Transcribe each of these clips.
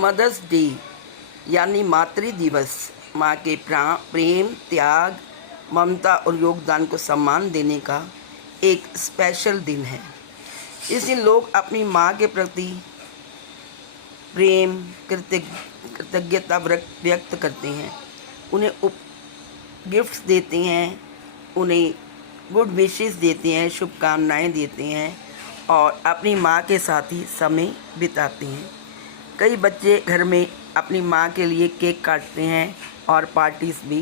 Mother's day यानी मातृ दिवस माँ के प्रेम, त्याग, ममता और योगदान को सम्मान देने का एक स्पेशल दिन है। इस दिन लोग अपनी माँ के प्रति प्रेम, कृतज्ञता व्यक्त करते हैं, उन्हें गिफ्ट्स देते हैं, उन्हें गुड विशेस देते हैं, शुभकामनाएं देते हैं और अपनी माँ के साथ ही समय बिताते हैं। कई बच्चे घर में अपनी माँ के लिए केक काटते हैं और पार्टीज भी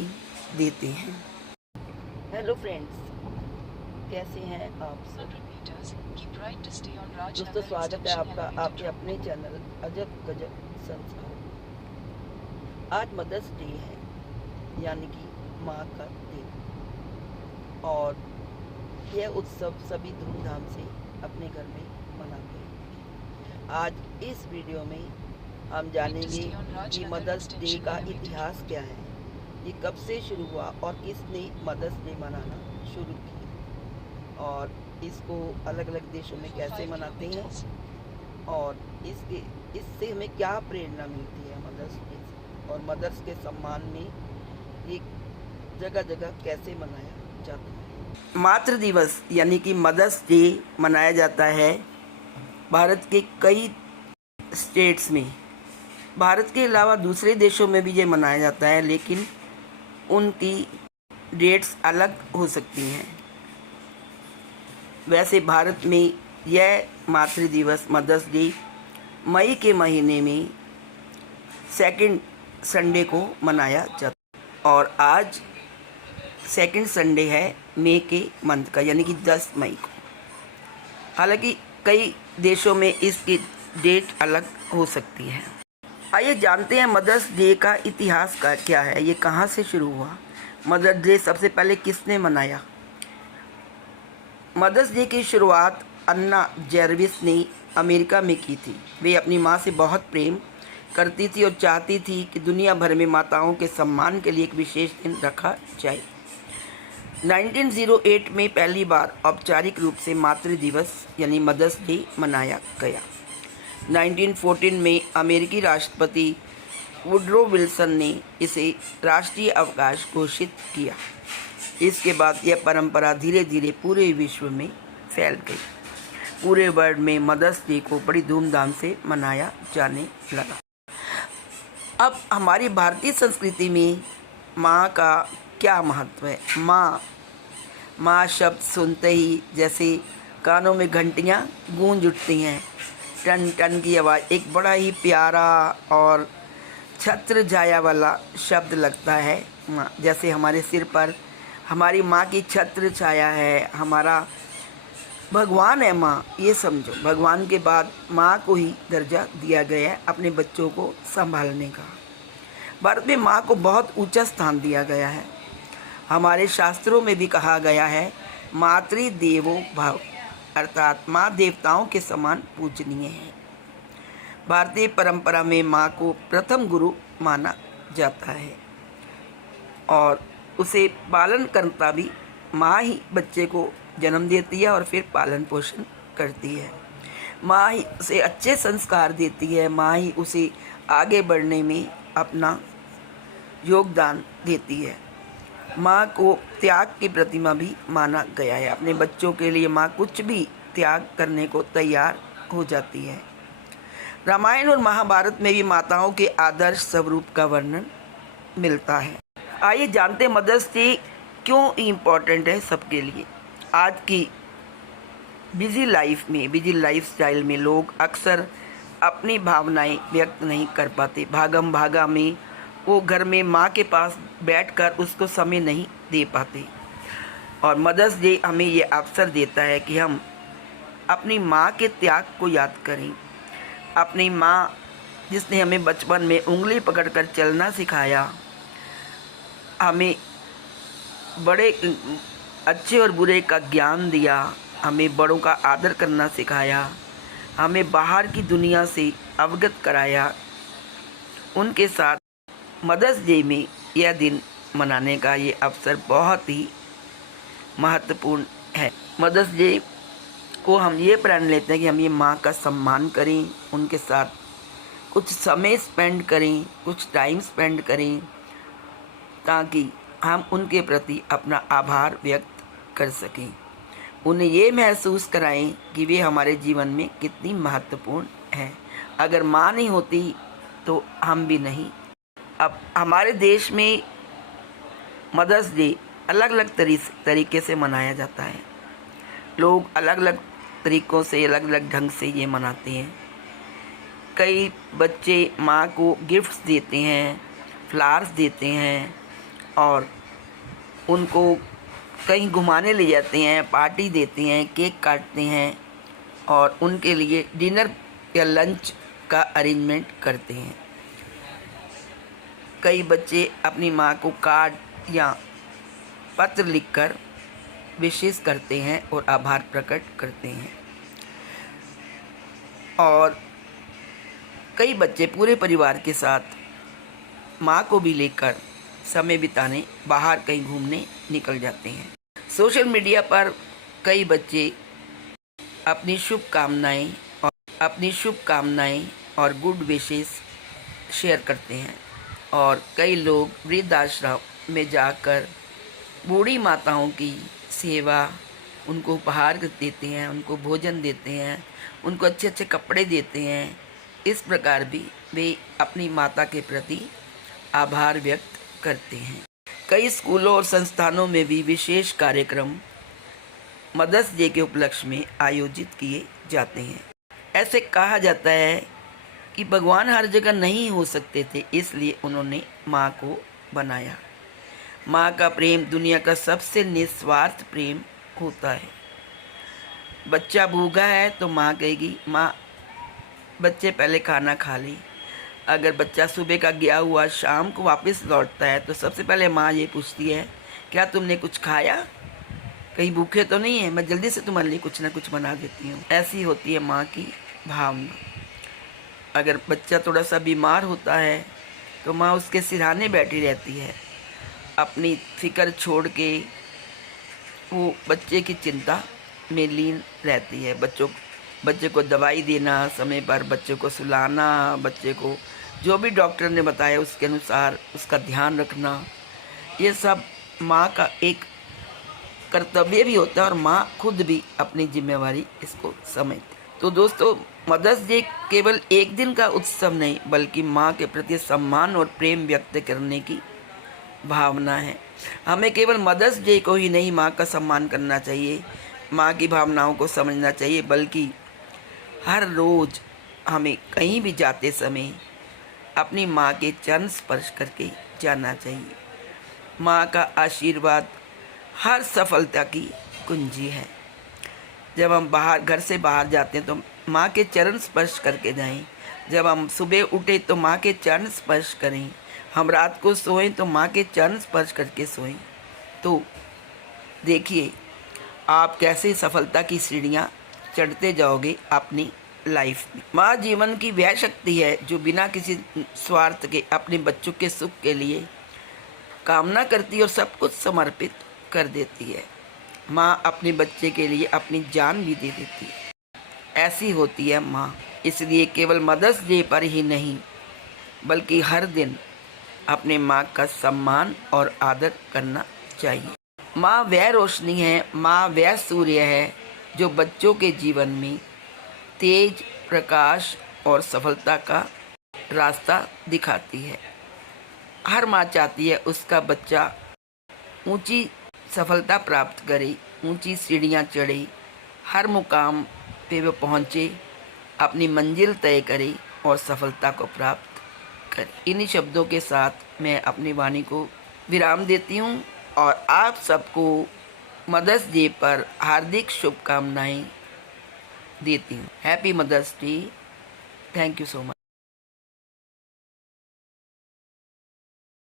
देते हैं। हेलो फ्रेंड्स, कैसे हैं आप सब? दोस्तों, स्वागत है आपका आपके अपने चैनल अजब गजब संस्कार। आज मदर्स डे है, यानी कि माँ का दिन, और यह उत्सव सभी धूमधाम से अपने घर में मनाते हैं। आज इस वीडियो में हम जानेंगे कि मदर्स डे का इतिहास क्या है, ये कब से शुरू हुआ और किसने मदर्स डे मनाना शुरू किया, और इसको अलग अलग देशों में कैसे मनाते हैं, और इससे हमें क्या प्रेरणा मिलती है मदर्स डे से, और मदर्स के सम्मान में ये जगह जगह कैसे मनाया जाता है। मातृ दिवस यानी कि मदर्स डे मनाया जाता है भारत के कई स्टेट्स में। भारत के अलावा दूसरे देशों में भी ये मनाया जाता है, लेकिन उनकी डेट्स अलग हो सकती हैं। वैसे भारत में यह मातृ दिवस मदर्स डे मई के महीने में सेकंड संडे को मनाया जाता है, और आज सेकंड संडे है मई के मंथ का, यानी कि 10 मई को। हालांकि कई देशों में इसकी डेट अलग हो सकती है। आइए जानते हैं मदर्स डे का इतिहास का क्या है, ये कहाँ से शुरू हुआ। मदर्स डे सबसे पहले किसने मनाया? मदर्स डे की शुरुआत अन्ना जर्विस ने अमेरिका में की थी। वे अपनी माँ से बहुत प्रेम करती थी और चाहती थी कि दुनिया भर में माताओं के सम्मान के लिए एक विशेष दिन रखा जाए। 1908 में पहली बार औपचारिक रूप से मातृ दिवस यानी मदर्स डे मनाया गया। 1914 में अमेरिकी राष्ट्रपति वुडरो विल्सन ने इसे राष्ट्रीय अवकाश घोषित किया। इसके बाद यह परंपरा धीरे धीरे पूरे विश्व में फैल गई। पूरे वर्ल्ड में मदर्स डे को बड़ी धूमधाम से मनाया जाने लगा। अब हमारी भारतीय संस्कृति में माँ का क्या महत्व है? माँ शब्द सुनते ही जैसे कानों में घंटियाँ गूंज उठती हैं। टन टन की आवाज़, एक बड़ा ही प्यारा और छत्र छाया वाला शब्द लगता है माँ। जैसे हमारे सिर पर हमारी माँ की छत्र छाया है, हमारा भगवान है माँ, ये समझो। भगवान के बाद माँ को ही दर्जा दिया गया है अपने बच्चों को संभालने का। भारत में माँ को बहुत ऊंचा स्थान दिया गया है। हमारे शास्त्रों में भी कहा गया है मातृ देवो भव, अर्थात माँ देवताओं के समान पूजनीय है। भारतीय परंपरा में माँ को प्रथम गुरु माना जाता है और उसे पालन करता भी माँ ही बच्चे को जन्म देती है और फिर पालन पोषण करती है। माँ ही उसे अच्छे संस्कार देती है, माँ ही उसे आगे बढ़ने में अपना योगदान देती है। माँ को त्याग की प्रतिमा भी माना गया है। अपने बच्चों के लिए माँ कुछ भी त्याग करने को तैयार हो जाती है। रामायण और महाभारत में भी माताओं के आदर्श स्वरूप का वर्णन मिलता है। आइए जानते हैं मदर्स डे क्यों इम्पोर्टेंट है सबके लिए। आज की बिजी लाइफ स्टाइल में लोग अक्सर अपनी भावनाएं व्यक्त नहीं कर पाते। भागम भागा में वो घर में माँ के पास बैठकर उसको समय नहीं दे पाते, और मदर्स डे हमें ये अवसर देता है कि हम अपनी माँ के त्याग को याद करें। अपनी माँ जिसने हमें बचपन में उंगली पकड़कर चलना सिखाया, हमें बड़े अच्छे और बुरे का ज्ञान दिया, हमें बड़ों का आदर करना सिखाया, हमें बाहर की दुनिया से अवगत कराया, उनके साथ मदर्स डे में यह दिन मनाने का ये अवसर बहुत ही महत्वपूर्ण है। मदर्स डे को हम ये प्रण लेते हैं कि हम ये माँ का सम्मान करें, उनके साथ कुछ समय स्पेंड करें, कुछ टाइम स्पेंड करें, ताकि हम उनके प्रति अपना आभार व्यक्त कर सकें। उन्हें ये महसूस कराएं कि वे हमारे जीवन में कितनी महत्वपूर्ण है। अगर माँ नहीं होती तो हम भी नहीं। अब हमारे देश में मदर्स डे अलग अलग तरीके से मनाया जाता है। लोग अलग अलग तरीक़ों से, अलग अलग ढंग से ये मनाते हैं। कई बच्चे माँ को गिफ्ट्स देते हैं, फ्लावर्स देते हैं और उनको कहीं घुमाने ले जाते हैं, पार्टी देते हैं, केक काटते हैं और उनके लिए डिनर या लंच का अरेंजमेंट करते हैं। कई बच्चे अपनी माँ को कार्ड या पत्र लिखकर विशेष करते हैं और आभार प्रकट करते हैं। और कई बच्चे पूरे परिवार के साथ माँ को भी लेकर समय बिताने बाहर कहीं घूमने निकल जाते हैं। सोशल मीडिया पर कई बच्चे अपनी शुभकामनाएं और गुड विशेस शेयर करते हैं और कई लोग वृद्धाश्रम में जाकर बूढ़ी माताओं की सेवा, उनको उपहार देते हैं, उनको भोजन देते हैं, उनको अच्छे अच्छे कपड़े देते हैं। इस प्रकार भी वे अपनी माता के प्रति आभार व्यक्त करते हैं। कई स्कूलों और संस्थानों में भी विशेष कार्यक्रम मदर्स डे के उपलक्ष्य में आयोजित किए जाते हैं। ऐसे कहा जाता है कि भगवान हर जगह नहीं हो सकते थे, इसलिए उन्होंने माँ को बनाया। माँ का प्रेम दुनिया का सबसे निस्वार्थ प्रेम होता है। बच्चा भूखा है तो माँ कहेगी, माँ बच्चे पहले खाना खा ले। अगर बच्चा सुबह का गया हुआ शाम को वापस लौटता है तो सबसे पहले माँ ये पूछती है, क्या तुमने कुछ खाया? कहीं भूखे तो नहीं है? मैं जल्दी से तुम्हारे लिए कुछ ना कुछ बना देती हूँ। ऐसी होती है माँ की भावना। अगर बच्चा थोड़ा सा बीमार होता है तो माँ उसके सिरहाने बैठी रहती है, अपनी फिक्र छोड़ के वो बच्चे की चिंता में लीन रहती है। बच्चे को दवाई देना, समय पर बच्चे को सुलाना, बच्चे को जो भी डॉक्टर ने बताया उसके अनुसार उसका ध्यान रखना, ये सब माँ का एक कर्तव्य भी होता है और माँ खुद भी अपनी जिम्मेवारी इसको समझती। तो दोस्तों, मदर्स डे केवल एक दिन का उत्सव नहीं बल्कि माँ के प्रति सम्मान और प्रेम व्यक्त करने की भावना है। हमें केवल मदर्स डे को ही नहीं माँ का सम्मान करना चाहिए, माँ की भावनाओं को समझना चाहिए, बल्कि हर रोज़ हमें कहीं भी जाते समय अपनी माँ के चरण स्पर्श करके जाना चाहिए। माँ का आशीर्वाद हर सफलता की कुंजी है। जब हम घर से बाहर जाते हैं तो माँ के चरण स्पर्श करके जाएं। जब हम सुबह उठे तो माँ के चरण स्पर्श करें। हम रात को सोएं तो माँ के चरण स्पर्श करके सोएं। तो देखिए आप कैसे सफलता की सीढ़ियाँ चढ़ते जाओगे अपनी लाइफ में। माँ जीवन की वह शक्ति है जो बिना किसी स्वार्थ के अपने बच्चों के सुख के लिए कामना करती है और सब कुछ समर्पित कर देती है। माँ अपने बच्चे के लिए अपनी जान भी दे देती है। ऐसी होती है माँ। इसलिए केवल मदर्स डे पर ही नहीं बल्कि हर दिन अपने माँ का सम्मान और आदर करना चाहिए। माँ वह रोशनी है, माँ वह सूर्य है जो बच्चों के जीवन में तेज प्रकाश और सफलता का रास्ता दिखाती है। हर माँ चाहती है उसका बच्चा ऊंची सफलता प्राप्त करे, ऊंची सीढ़ियाँ चढ़े, हर मुकाम पे वो पहुँचे, अपनी मंजिल तय करे और सफलता को प्राप्त करे। इन्हीं शब्दों के साथ मैं अपनी वाणी को विराम देती हूँ और आप सबको मदर्स डे पर हार्दिक शुभकामनाएं देती हूँ। Happy mother's day. Thank you so much.